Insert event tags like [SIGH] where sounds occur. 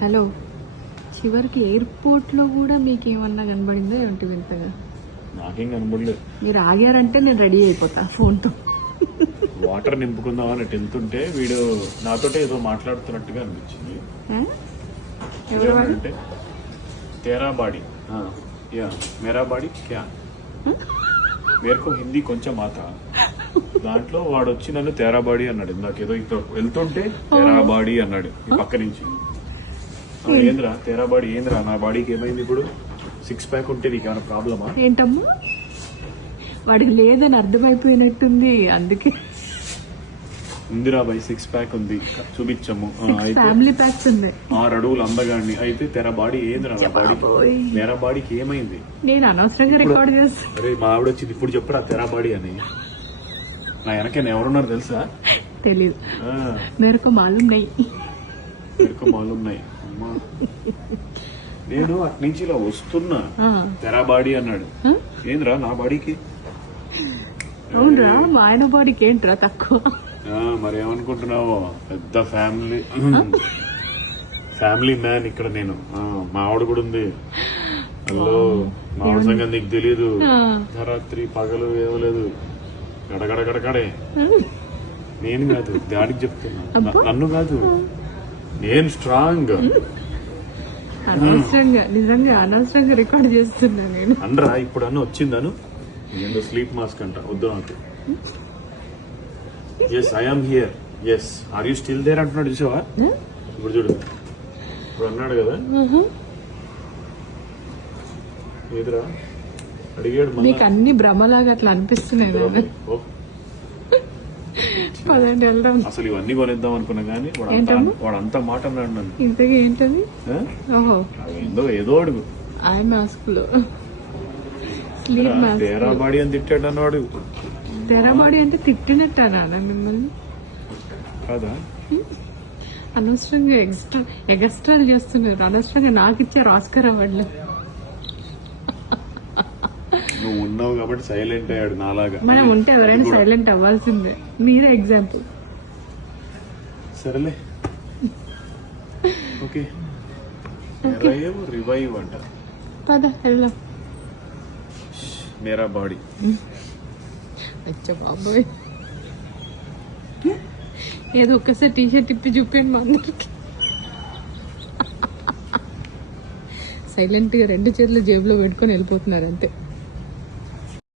Hello. చివరికి ఎయిర్పోర్ట్లో కూడా మీకు ఏమన్నా కనబడిందో? ఏంటి వింతగా? నాకేం కనబడలేదు. మీరు ఆగారంటే నేను రెడీ అయిపోతా ఫోన్తో వాటర్ నింపుకుందాం అని వెళ్తుంటే వీడు నాతోటే ఏదో మాట్లాడుతున్నట్టుగా అనిపించింది. ఆ? ఎవరు వాడు? అంటే తేరా బాడీ యా మేరా బాడీ క్యా మేరకు హిందీ కొంచెం మాత. దాంట్లో వాడు వచ్చి నన్ను తేరా బాడీ అన్నాడు. నాకేదో ఇటు వెళ్తుంటే తేరా బాడీ అన్నాడు ఈ పక్క నుంచి. ఏంద్రా? తేరా బాడీ ఏంద్రా? నా బాడీకి ఏమైంది ఇప్పుడు? సిక్స్ ప్యాక్ ఉంటే నీకు ఏమైనా ప్రాబ్లమా? ఏంటమ్మా? వాడికి లేదని అర్థమైపోయినట్టుంది అందుకే. ఉందిరా బై సిక్స్ ప్యాక్ ఉంది. చూపించము. ఆ, సిక్స్ అయితే ఫ్యామిలీ ప్యాక్స్ ఉంది. ఆరు అడుగులు అందగాడిని అయితే తెర బాడీ ఏంద్రా నా బాడీ? బాబోయ్. తెర బాడీకి ఏమైంది? నేను అనవసరంగా రికార్డ్ చేస్తాను అరే మా ఆవిడ వచ్చింది. ఇప్పుడు చెప్పురా తెర బాడీ అని. నా వెనక ఎవరున్నారు తెలుసా? తెలీదు. ఆ, మేరకు మాలూం నై మెరుకు మాలు ఉన్నాయి అమ్మా. నేను అటు నుంచి ఇలా వస్తున్నా. తెర బాడీ అన్నాడు? ఏంద్రా నా బాడీకి? అవునరా మా ఆయన బాడీకి ఏంట్రా తక్కువ మరి ఏమనుకుంటున్నావు? పెద్ద ఫ్యామిలీ. ఫ్యామిలీ మ్యాన్ ఇక్కడ నేను. మా ఆవిడ కూడా ఉంది. హలో మా ఆవిడ సంగతి నీకు తెలీదు. ఆ. రాత్రి పగలు ఏమలేదు గడగడ గడగడే. నేను కాదు దాడికి చెప్తున్నా. నన్ను కాదు. నేను స్ట్రాంగ్. అనవసరంగా నిజంగా అనవసరంగా రికార్డ్ చేస్తున్నా నేను. అనరా ఇప్పుడు అన్న వచ్చిందను ఏందో స్లీప్ మాస్క్ అంట వద్దు నాకు. Yes I'm here yes are you still there అంటున్నాడు చూసావా? ఇప్పుడు చూడు. ఇప్పుడు అన్నాడు కదా? ఏదిరా? అడిగాడు. మీకు అన్ని భ్రమలాగా అట్లా అనిపిస్తున్నాయి పదండి వెళ్దాం. అసలు ఇవన్నీ కొనిద్దాం అనుకున్నా కానీ వాడు అంతా మాట అన్నాడు నన్ను ఇంతగా ఏంటది? ఓహో. ఏందో ఏదో అడుగు. ఐ మాస్క్లో. మాస్క్ తేరా బాడీ అని తిట్టాడు అన్నవాడు తెరబాడి అంటే తిట్టినట్టా నాన్న మిమ్మల్ని? కాదా? అనవసరంగా ఎక్స్ట్రా ఎగస్ట్రాలు చేస్తున్నారు. అనవసరంగా నాకు ఇచ్చారు ఆస్కర్ అవార్డులు నువ్వు ఉన్నావు కాబట్టి సైలెంట్ అయ్యాడు నాలాగా. మనం ఉంటే ఎవరైనా సైలెంట్ అవ్వాల్సిందే. మీరే ఎగ్జాంపుల్ సరేలే. ఓకే. రివైవ్ అంట. పద వెళ్దాం మేరా బాడీ. అచ్చా బాబోయ్. ఏదో ఒక్కసారి టీ షర్ట్ ఇప్పి చూపించండి మా అందరికి. [LAUGHS] సైలెంట్గా రెండు చేతులు జేబులో పెట్టుకొని వెళ్ళిపోతున్నారు అంతే.